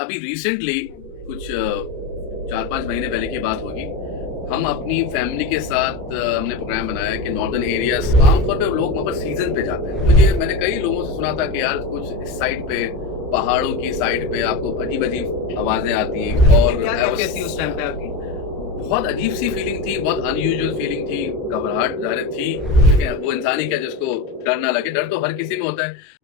अभी रिसेंटली कुछ 4-5 महीने पहले की बात होगी। हम अपनी फैमिली के साथ हमने प्रोग्राम बनाया कि नॉर्दर्न एरियाज़ आमतौर पे लोग वहाँ पर सीज़न पे जाते हैं। मुझे मैंने कई लोगों से सुना था कि यार कुछ इस साइड पे, पहाड़ों की साइड पे आपको अजीब-अजीब आवाज़ें आती हैं और क्या आई क्या वाज़ कैसी उस टाइम पे आपकी? बहुत अजीब-सी फीलिंग थी, बहुत अनयूजुअल फीलिंग थी, घबराहट ज़ाहिर थी। ठीक है, वो इंसान ही क्या जिसको डर ना लगे, डर तो हर किसी में होता है।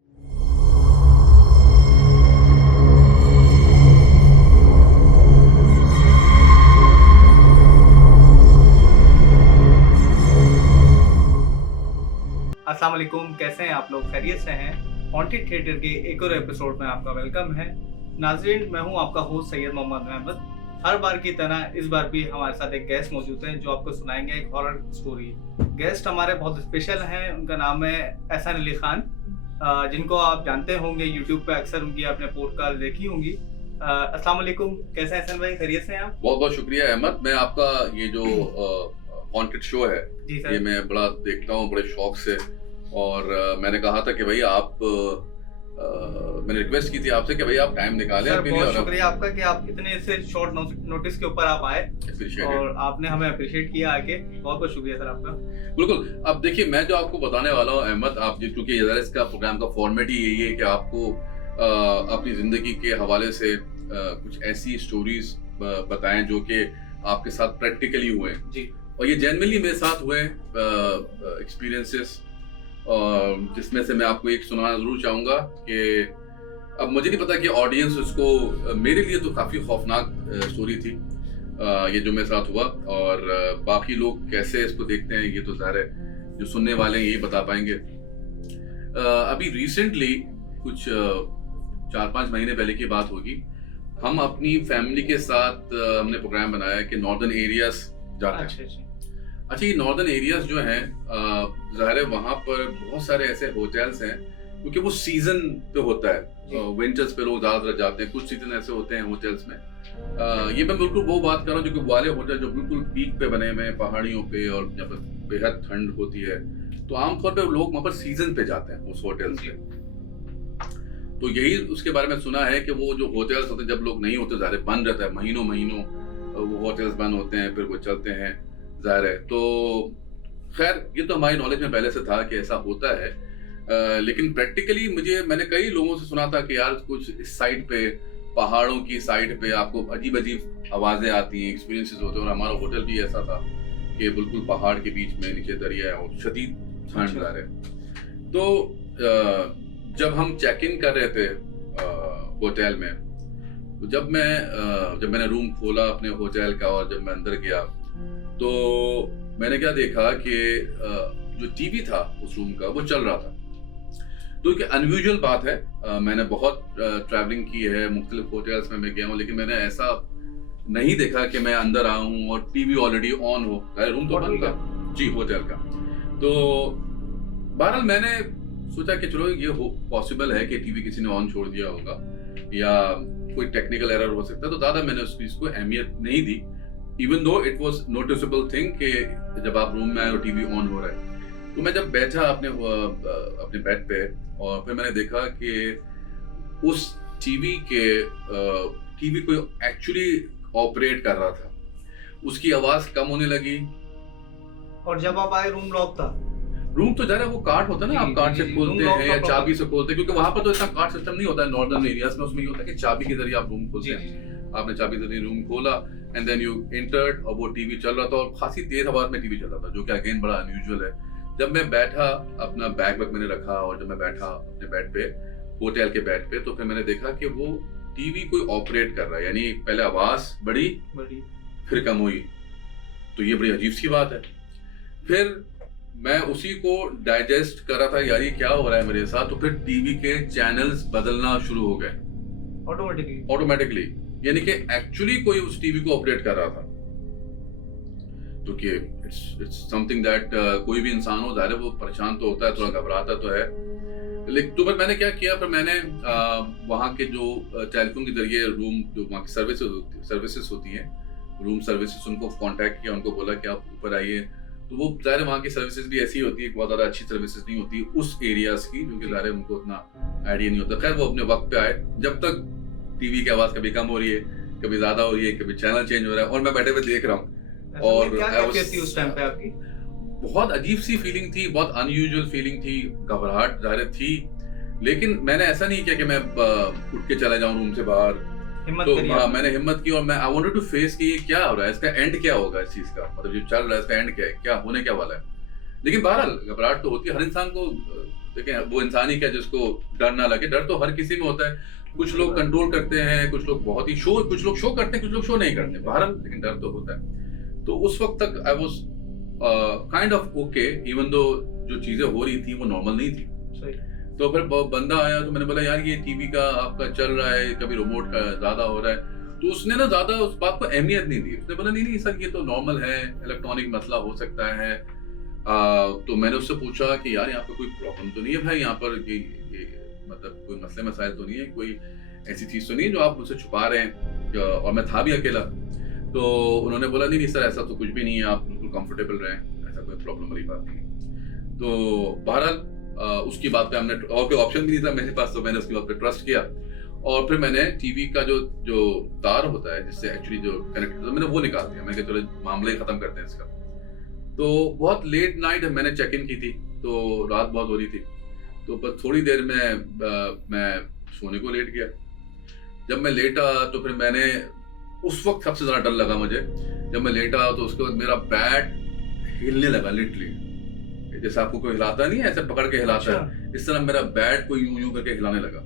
अस्सलाम वालेकुम, कैसे हैं आप लोग? खैरियत से हैं? हॉन्टेड थिएटर के एक और एपिसोड में आपका वेलकम है। नाज़रीन, मैं हूं आपका होस्ट सैयद मोहम्मद अहमद। हर बार की तरह इस बार भी हमारे साथ एक गेस्ट मौजूद हैं जो आपको सुनाएंगे एक हॉरर स्टोरी। गेस्ट हमारे बहुत स्पेशल हैं, उनका नाम है एहसान अली खान, जिनको आप जानते होंगे। यूट्यूब पे अक्सर उनकी आपने पॉडकास्ट देखी होंगी। अस्सलाम वालेकुम, कैसे हैं एहसान भाई? खैरियत से हैं आप? बहुत-बहुत शुक्रिया अहमद। मैं आपका ये जो हॉन्टेड शो है, जी ये सर। मैं बड़ा देखता हूँ बड़े शौक से और मैंने कहा था कि भाई आप मैंने रिक्वेस्ट की थी आपसे कि भाई आप टाइम निकालें सर अपने लिए बहुत और शुक्रिया आपका कि आप इतने से शॉर्ट नोटिस के ऊपर आप आए एप्रिशिएटेड। और आपने हमें अप्रिशिएट किया आके। बहुत बहुत शुक्रिया सर आपका। बिल्कुल, अब देखिए मैं जो आपको बताने वाला हूँ अहमद, आप क्योंकि ज़रा इसका प्रोग्राम का फॉर्मेट ही यही है कि आपको अपनी ज़िंदगी के हवाले से कुछ ऐसी स्टोरीज़ बताएँ जो कि आपके साथ प्रैक्टिकली हुए हैं जी। और ये जेन्युइनली मेरे साथ हुए एक्सपीरियंसेस जिसमें से मैं आपको एक सुनाना ज़रूर चाहूँगा कि अब मुझे नहीं पता कि ऑडियंस उसको मेरे लिए तो काफ़ी खौफनाक स्टोरी थी ये जो मेरे साथ हुआ और बाकी लोग कैसे इसको देखते हैं ये तो ज़ाहिर है जो सुनने वाले हैं यही बता पाएंगे। अभी रिसेंटली कुछ 4-5 महीने पहले की बात होगी। हम अपनी फैमिली के साथ हमने प्रोग्राम बनाया कि नॉर्दर्न एरियाज़ जाते हैं। अच्छा अच्छा। अच्छा, ये नॉर्दर्न एरियाज़ जो हैं ज़ाहिर है वहाँ पर बहुत सारे ऐसे होटल्स हैं क्योंकि वो सीज़न पे होता है। विंटर्स पे लोग ज़्यादातर जाते हैं, कुछ सीज़न ऐसे होते हैं होटल्स में। ये मैं बिल्कुल वो बात कर रहा हूँ जो कि वाले होटल जो बिल्कुल पीक पे बने हुए हैं पहाड़ियों पे और जहाँ पर बेहद ठंड होती है, तो आमतौर पे लोग वहाँ पर सीज़न पे जाते हैं उस होटल्स पे। तो यही उसके बारे में सुना है कि वो जो होटल्स होते हैं जब लोग नहीं होते ज़ाहिर बंद रहता है महीनों-महीनों वो होटल्स बंद होते हैं, फिर वो चलते हैं ज़ाहिर है। तो खैर ये तो हमारी नॉलेज में पहले से था कि ऐसा होता है। लेकिन प्रैक्टिकली मैंने कई लोगों से सुना था कि यार कुछ इस साइड पे, पहाड़ों की साइड पे आपको अजीब-अजीब आवाज़ें आती हैं, एक्सपीरियंसेस होते हैं और हमारा होटल भी ऐसा था कि बिल्कुल पहाड़ के बीच में नीचे दरिया है और शदीद ठंड अच्छा। है। तो जब हम चेक इन कर रहे थे होटल में, तो जब मैंने रूम खोला अपने होटल का और जब मैं अंदर गया, तो मैंने क्या देखा कि जो टीवी था उस रूम का वो चल रहा था। तो एक अनयूजुअल बात है। मैंने बहुत ट्रैवलिंग की है, मुख्तलिफ होटल्स में मैं गया हूँ, लेकिन मैंने ऐसा नहीं देखा कि मैं अंदर आऊँ और टीवी ऑलरेडी ऑन हो। रूम तो होटल बंद था। जी, होटल का। तो बहरहाल मैंने सोचा कि चलो ये पॉसिबल है कि टीवी किसी ने ऑन छोड़ दिया होगा या कोई टेक्निकल एरर हो सकता है, तो ज़्यादा मैंने उस चीज़ को अहमियत नहीं दी। Even though it was noticeable thing कि जब आप रूम में आए और टीवी ऑन हो रहा है। तो मैं जब बैठा अपने बेड पे और फिर मैंने देखा कि उस टीवी कोई एक्चुअली ऑपरेट कर रहा था। उसकी आवाज़ कम होने लगी। और जब आप आए रूम लॉक था? रूम तो ज़रा वो कार्ड होता है ना, जी आप कार्ड जी से जी, रूम खोलते लॉक हैं था या चाबी प्रॉपर। से खोलते हैं, क्योंकि वहाँ पर तो इतना कार्ड सिस्टम नहीं होता है नॉर्दर्न एरियाज़ में। उसमें ये होता है कि चाबी के ज़रिए आप रूम खोलते जी हैं। जी। आपने चाबी से रूम खोला एंड देन यू एंटर्ड और वो टीवी चल रहा था और खासी तेज आवाज में टीवी चल रहा था, जो कि अगेन बड़ा अनयूजुअल है। जब मैं बैठा, अपना बैग वैग मैंने रखा और जब मैं बैठा अपने बेड पे, होटल के बेड पे, तो फिर मैंने देखा कि वो टीवी कोई ऑपरेट कर रहा है। यानी पहले आवाज बढ़ी, बड़ी। फिर कम हुई। तो ये बड़ी अजीब सी बात है। फिर मैं उसी को डाइजेस्ट कर रहा था, यार ये क्या हो रहा है मेरे साथ। तो फिर टीवी के चैनल्स बदलना शुरू हो गए ऑटोमेटिकली, यानी कि एक्चुअली कोई उस टीवी को ऑपरेट कर रहा था। तो कि इट्स समथिंग दैट कोई भी इंसान हो जाहिर है वो परेशान तो होता है, थोड़ा घबराता तो है। लेकिन तो फिर मैंने क्या किया, फिर मैंने वहाँ के जो टेलीफोन के जरिए रूम जो वहाँ की सर्विसेज होती हैं, रूम सर्विसेज, उनको कांटेक्ट किया, उनको बोला कि आप ऊपर आइए। तो वो ज़ाहिर है वहाँ की सर्विसेज भी ऐसी होती है, बहुत ज़्यादा अच्छी सर्विसेज नहीं होती उस एरियाज़ की, क्योंकि ज़ाहिर है उनको उतना आइडिया नहीं होता। खैर वो अपने वक्त पे आए। जब तक टीवी की आवाज कभी कम हो रही है, कभी ज्यादा हो रही है, कभी चैनल चेंज हो रहा है और मैं बैठे हुए देख रहा हूँ। और क्या कैफियत थी उस टाइम पे आपकी? बहुत अजीब सी फीलिंग थी, बहुत अनयूजुअल फीलिंग थी, घबराहट जाहिर थी, लेकिन मैंने ऐसा नहीं किया कि मैं उठ के चला जाऊं रूम से बाहर। हिम्मत तो करी हाँ, आपने? मैंने हिम्मत की और मैं आई वांटेड टू फेस कि ये क्या हो रहा है, इसका एंड क्या होगा, इस चीज का मतलब जो चल रहा है इसका एंड क्या है, क्या होने क्या वाला है। लेकिन बहरहाल घबराहट तो होती है हर इंसान को। देखें, वो इंसान ही क्या जिसको डर ना लगे, डर तो हर किसी में होता है। कुछ लोग कंट्रोल करते हैं, कुछ लोग बहुत ही कुछ लोग शो करते हैं, कुछ लोग शो नहीं करते, बहरहाल लेकिन डर तो होता है। तो उस वक्त तक I was kind of okay, even though जो चीजें हो रही थी वो नॉर्मल नहीं थी। सही। तो फिर बंदा आया तो मैंने बोला यार ये टीवी का आपका चल रहा है, कभी रिमोट का ज्यादा हो रहा है। तो उसने ना ज्यादा उस बात को अहमियत नहीं दी, उसने बोला नहीं नहीं सर ये तो नॉर्मल है, इलेक्ट्रॉनिक मसला हो सकता है। तो मैंने उससे पूछा कि यार यहाँ पे कोई प्रॉब्लम तो नहीं है भाई, यहाँ पर ये मतलब कोई मसले मसाइल तो नहीं है, कोई ऐसी चीज तो नहीं है जो आप मुझसे छुपा रहे हैं, और मैं था भी अकेला। तो उन्होंने बोला नहीं नहीं सर ऐसा तो कुछ भी नहीं है, आप बिल्कुल कंफर्टेबल रहें, ऐसा कोई प्रॉब्लम वाली बात नहीं है। तो बहरहाल उसकी बात पे हमने, और कोई ऑप्शन भी नहीं था मेरे पास, तो मैंने उसकी बात पे ट्रस्ट किया। और फिर मैंने टीवी का जो तार होता है जिससे एक्चुअली जो कनेक्ट होता है, मैंने वो निकाल दिया। मैंने कहा चलो मामला ही खत्म करते हैं इसका। तो बहुत लेट नाइट मैंने चेक इन की थी, तो रात बहुत हो रही थी। तो बस थोड़ी देर में मैं सोने को लेट गया। जब मैं लेटा तो फिर मैंने, उस वक्त सबसे ज्यादा डर लगा मुझे जब मैं लेटा, तो उसके बाद मेरा बैट हिलने लगा लिटरली, जैसे आपको कोई हिलाता नहीं है ऐसे पकड़ के हिलाता है, इस तरह मेरा बैट को यूं यूं करके हिलाने लगा।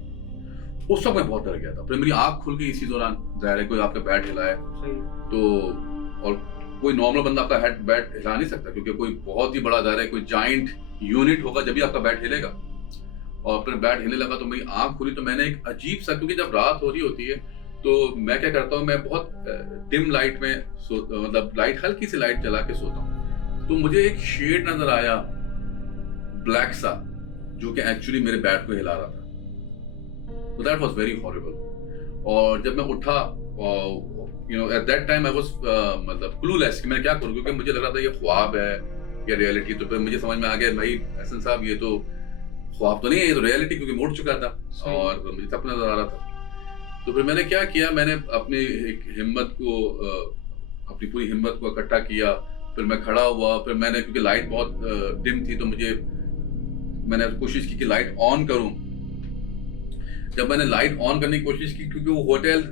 उस वक्त मैं बहुत डर गया था। फिर मेरी आंख खुल गई इसी दौरान, जाहिर है कोई आपका बैट हिलाए तो, और कोई नॉर्मल बंदा आपका बैट हिला नहीं सकता, क्योंकि कोई बहुत ही बड़ा, जाहिर है कोई जाइंट यूनिट होगा जब भी आपका बैट हिलेगा। और फिर बैट हिलने लगा तो मेरी आंख खुली, तो मैंने एक अजीब सा, क्योंकि जब रात हो रही होती है तो मैं क्या करता हूँ, मैं बहुत डिम लाइट में मतलब लाइट, हल्की सी लाइट जला के सोता हूँ। तो मुझे एक शेड नजर आया ब्लैक सा, जो कि एक्चुअली मेरे बैट को हिला रहा था। तो दैट वाज वेरी हॉरिबल। और जब मैं उठा, you know at that time I was मतलब क्लूलेस कि मैं क्या करूं, क्योंकि मुझे लग रहा था ये ख्वाब है या रियलिटी। तो फिर मुझे समझ में आ गया भाई हसन साहब ये तो ख्वाब तो नहीं है, ये तो रियलिटी, क्योंकि मुड़ चुका था और मुझे सपना नजर आ रहा था। तो फिर मैंने क्या किया, मैंने अपनी एक हिम्मत को, अपनी पूरी हिम्मत को इकट्ठा किया। फिर मैं खड़ा हुआ, फिर मैंने, क्योंकि लाइट बहुत डिम थी, तो मैंने कोशिश की कि लाइट ऑन करूं। जब मैंने लाइट ऑन करने की कोशिश की, क्योंकि वो होटल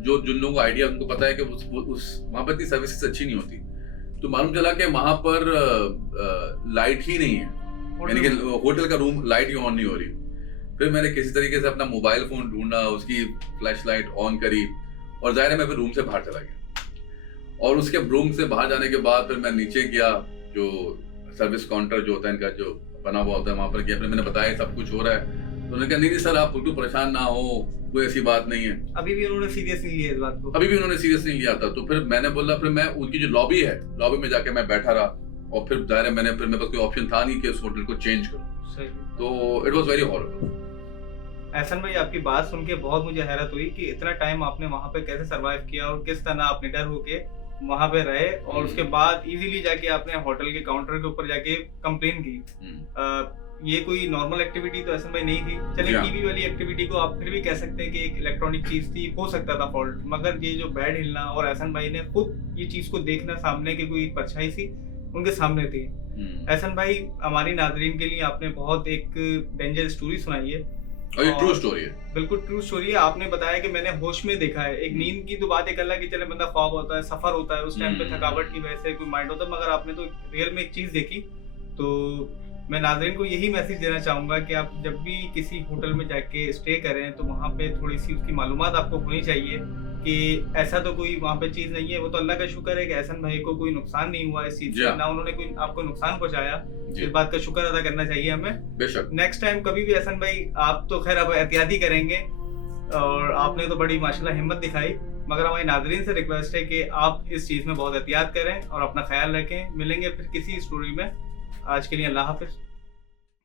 जिन लोगों को आइडिया, उनको पता है कि वहां पर इतनी सर्विसेज अच्छी नहीं होती, तो मालूम चला कि वहां पर लाइट ही नहीं है, यानी कि होटल का रूम लाइट ही ऑन नहीं हो रही। फिर मैंने किसी तरीके से अपना मोबाइल फोन ढूंढा, उसकी फ्लैश लाइट ऑन करी, और जाहिर है मैं फिर रूम से बाहर चला गया। और उसके रूम से बाहर जाने के बाद फिर मैं नीचे गया, जो सर्विस काउंटर जो होता है इनका जो बना हुआ होता है, वहां पर गया। फिर मैंने बताया सब कुछ हो रहा है, तो उन्होंने कहा नहीं सर आप बिल्कुल परेशान ना हो, कोई ऐसी बात नहीं है। अभी भी उन्होंने सीरियस नहीं लिया इस बात को? अभी भी उन्होंने सीरियस नहीं लिया था। तो फिर मैंने बोला, फिर मैं उनकी जो लॉबी है, लॉबी में जाके मैं बैठा रहा, और फिर जाहिर है मेरे पास कोई ऑप्शन था नहीं कि उस होटल को चेंज करूं। तो it was very horrible. Ehsan भाई, आपकी बात सुन के बहुत मुझे हैरत हुई कि इतना टाइम आपने वहां पे कैसे सरवाइव किया और किस तरह आपने डर होके वहां पे रहे, और उसके बाद इजीली जाके आपने होटल के काउंटर के ऊपर जाके कंप्लेन की। ये कोई नॉर्मल एक्टिविटी तो एहसन भाई नहीं थी। चलिए टीवी वाली एक्टिविटी को आप फिर भी कह सकते हैं कि एक इलेक्ट्रॉनिक चीज थी, हो सकता था फॉल्ट, मगर ये जो बैड हिलना, और एहसन भाई ने खुद ये चीज को देखना, सामने की कोई परछाई सी उनके सामने थी। एहसन भाई, हमारी नाजरीन के लिए आपने बहुत एक डेंजर स्टोरी सुनाई है, और ये ट्रू स्टोरी है, बिल्कुल ट्रू स्टोरी है। आपने बताया कि मैंने होश में देखा है। एक नींद की तो बात एक अलग है कि चले बंदा ख्वाब होता है, सफर होता है, उस टाइम पे थकावट की वजह से कोई माइंड होता है, मगर आपने तो रियल में एक चीज देखी। तो मैं नाज़रीन को यही मैसेज देना चाहूँगा कि आप जब भी किसी होटल में जाके स्टे करें तो वहाँ पे थोड़ी सी उसकी मालूमात आपको होनी चाहिए कि ऐसा तो कोई वहाँ पे चीज़ नहीं है। वो तो अल्लाह का शुक्र है कि एहसन भाई को कोई नुकसान नहीं हुआ इस चीज़ से, ना उन्होंने कोई आपको नुकसान पहुँचाया। इस बात का शुक्र अदा करना चाहिए हमें। बेशक नेक्स्ट टाइम कभी भी एहसन भाई, आप तो खैर अब एहतियात ही करेंगे और आपने तो बड़ी माशाल्लाह हिम्मत दिखाई, मगर हमारे नाज़रीन से रिक्वेस्ट है कि आप इस चीज़ में बहुत एहतियात करें और अपना ख्याल रखें। मिलेंगे फिर किसी स्टोरी में। आज के लिए अल्लाह हाफिज़।